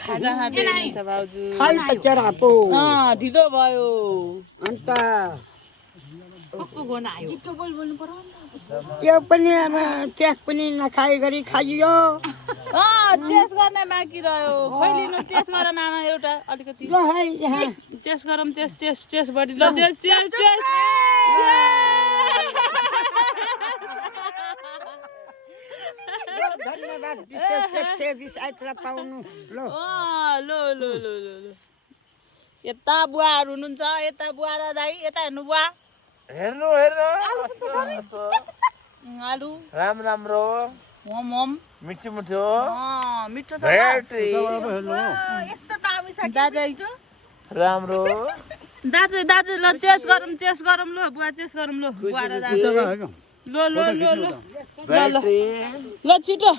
खाजा खाँदैछ भाउजू ढिलो भयो अन्त यो पनि अब चेस पनि नखाइ गरी खाइयो चेस गर्ने बाँकी रह्यो खोइलिनु चेस गर मामा एउटा अलिकति ल है यहाँ चेस गरौँ चेस चेस चेस बडी ल चेस चेस चेस धन्यवाद विशेष 120 आइतरा पाउनु ल ल ल ल ल यता बुवाहरू हुनुहुन्छ यता बुवा र दाइ यता हेर्नु बुवा हेर्नु आलु राम्रो होम होम मिठो मिठो मिठो छ दाजु राम्रो दाजु दाजु ल चेस गरौँ ल बुवा चेस गरौँ ल बुवा र दाजु ल ल ल ल ल छिटो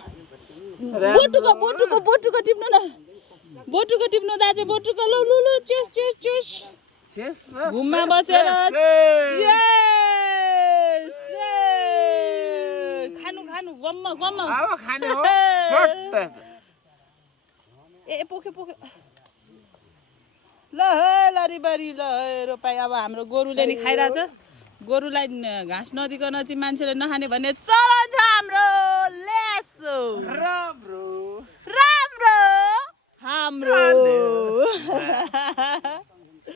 बोटुको टिप्नु न बोटुको टिप्नु दाजु बोटुको ल ल ल चेस चेस चेस घुममा बसेर चेस खानु खानु गम्म गम्म अब खाने हो छोट ए पोख्यो पोख्यो ल हे लरीबरी ल हे रोपाई अब हाम्रो गोरुले नि खाइरहेछ गोरुलाई घाँस नदिकन चाहिँ मान्छेले नखाने भन्ने चलन छ हाम्रो लेसो राम्रो राम्रो हाम्रो